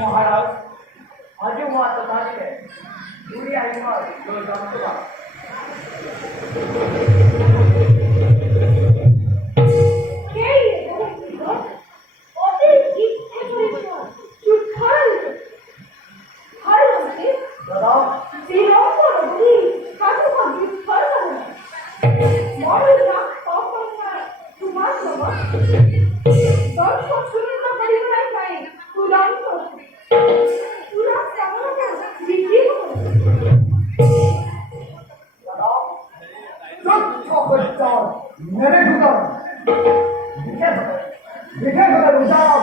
महाराज आज वहाँ तथा है दूरी आई मार जो kopecca nereye tutar? Dikkat, dikkat kadar uzak.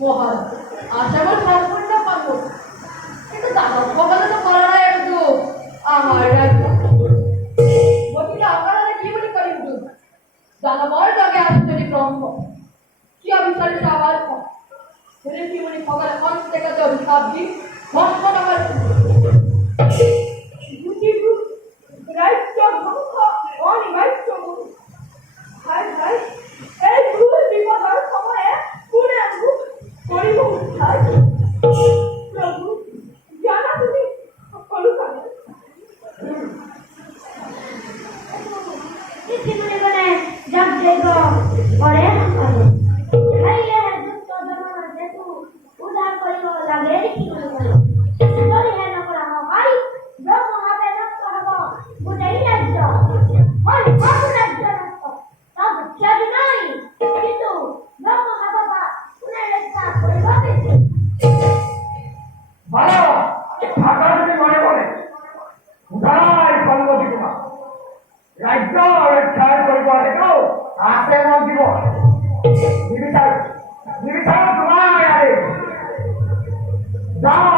মহান আশা কর সম্পূর্ণ পাবো কিন্তু দাদা কপালে তো করা নাই একটু আমার বলছিল আপনারা কি আমি তাহলে আবার বলে কি বলে? সকালে মঞ্চ থেকে তো অভিশাপ দিই মঞ্চ Give it out. Give it out. God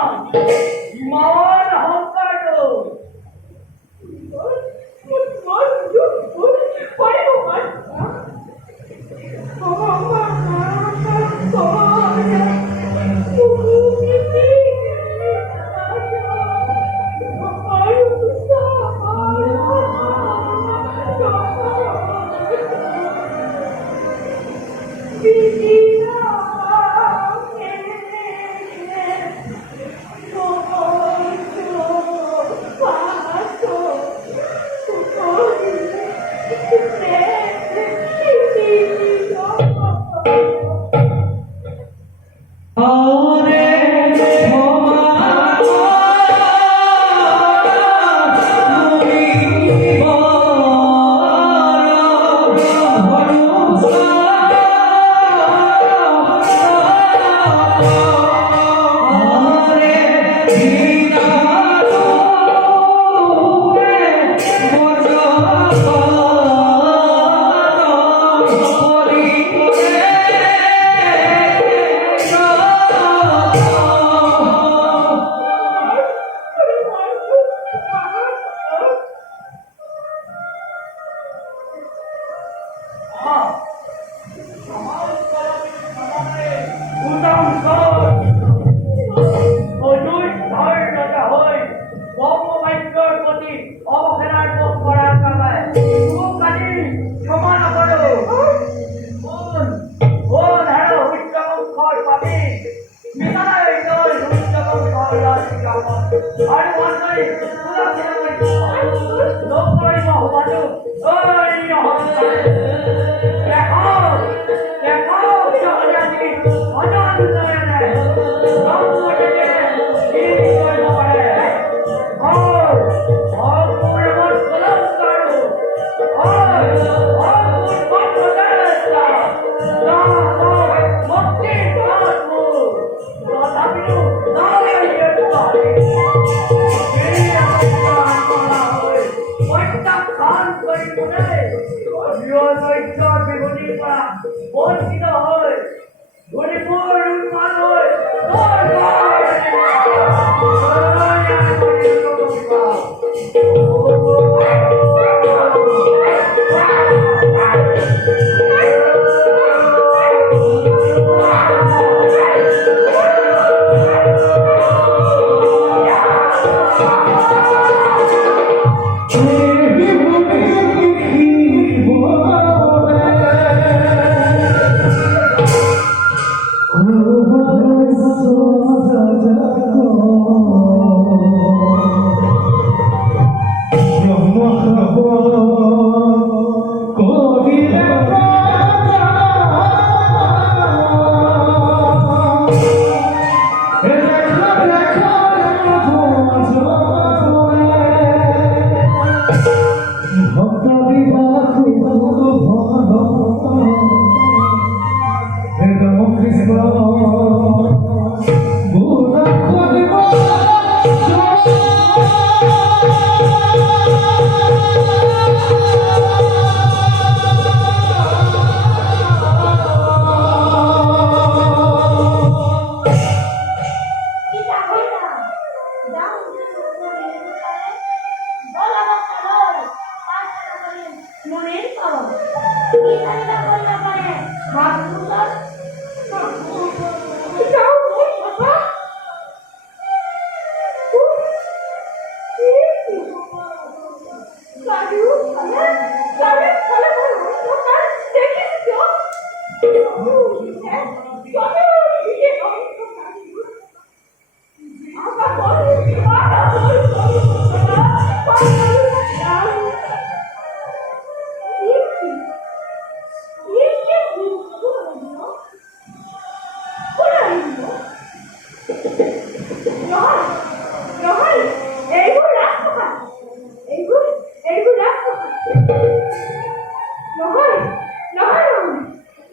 iman, iman. Thank you, man. の誇りの他、বঞ্চিত হয়। ধনী মনের করো কি করে না করে ভাব